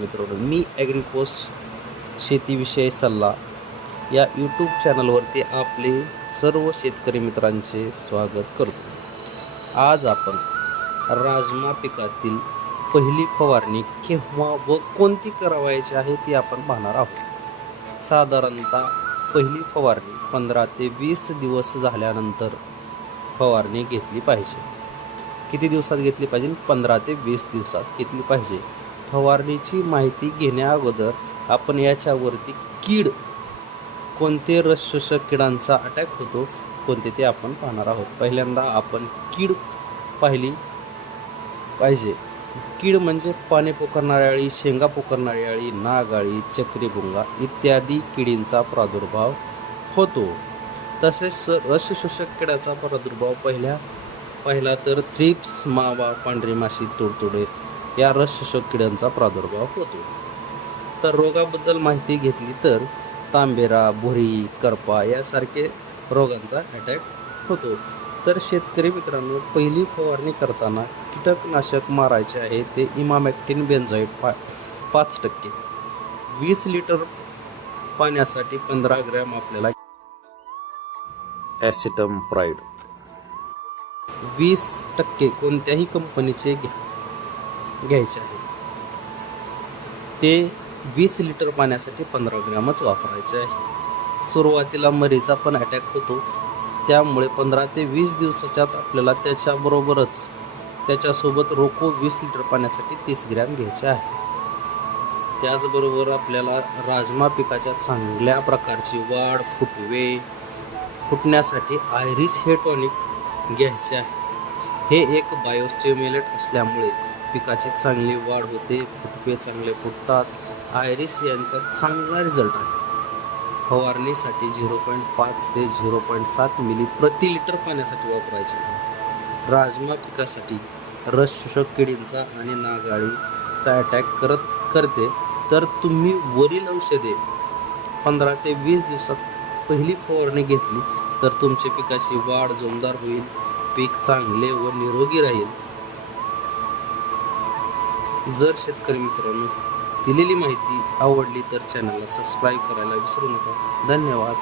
मित्रांनो मी ॲग्रिपोस्ट शेतीविषयी सल्ला. या यूट्यूब चॅनलवरती आपले सर्व शेतकरी मित्रांचे स्वागत करतो. आज आपण राजमा पिकातील पहिली फवारणी केव्हा व कोणती करावायची आहे ती आपण पाहणार आहोत. साधारणतः पहिली फवारणी पंधरा ते वीस दिवस झाल्यानंतर फवारणी घेतली पाहिजे. किती दिवसात घेतली पाहिजे? पंधरा ते वीस दिवसात घेतली पाहिजे. फवारणीची माहिती घेण्याअगोदर आपण याच्यावरती कीड कोणते रसशोषक किडांचा अटॅक होतो कोणते ते आपण पाहणार आहोत. पहिल्यांदा आपण कीड पाहिली पाहिजे. कीड म्हणजे पाने पोखरणारी अळी शेंगा पोखरणारी अळी नागाळी चक्रीभुंगा इत्यादी किडींचा प्रादुर्भाव होतो. तसेच स- किड्याचा प्रादुर्भाव पहिल्या पहिला तर थ्रिप्स मावा पांढरी माशी तुडतुडे या रस शोषक किड्यांचा प्रादुर्भाव होतो तर रोगाबद्दल माहिती घेतली तर तांबेरा भुरी करपा यासारखे रोगांचा अटॅक होतो तर शेतकरी मित्रांनो पहिली फवारणी करताना कीटकनाशक मारायचे आहे ते इमामॅक्टिन बेन्झाईट पा पाच टक्के. वीस लिटर पाण्यासाठी पंधरा ग्रॅम आपल्याला ॲसिटम प्राईड. वीस टक्के कोणत्याही कंपनीचे घ्या घ्यायचे आहे. ते वीस लिटर पाण्यासाठी पंधरा ग्रॅमच वापरायचे आहे. सुरुवातीला मरीचा पण अटॅक होतो. त्यामुळे पंधरा ते वीस दिवसाच्यात आपल्याला त्याच्याबरोबरच त्याच्यासोबत रोको वीस लिटर पाण्यासाठी तीस ग्रॅम घ्यायचे आहे. त्याचबरोबर आपल्याला राजमा पिकाच्या चांगल्या प्रकारची वाढ फुटवे फुटण्यासाठी आयरिस हे टॉनिक घ्यायचे आहे. हे एक बायोस्टिम्युलेट असल्यामुळे पिकाची चांगली वाढ होते फुटवे चांगले फुटतात. आयरिस यांचा चांगला रिझल्ट आहे. फवारणीसाठी झिरो पॉईंट पाच ते झिरो पॉईंट सात मिली प्रति लिटर पाण्यासाठी वापरायचे. राजमा पिकासाठी रस शोषक किडींचा आणि नागाळीचा अटॅक करत करते. तर तुम्ही वरील औषधे पंधरा ते वीस दिवसात पहिली फवारणी घेतली तर तुमच्या पिकाची वाढ जोमदार होईल. पीक चांगले व निरोगी राहील. जर शेतकरी मित्रांनो दिलेली माहिती आवडली तर चॅनलला सबस्क्राईब करायला विसरू नका. धन्यवाद.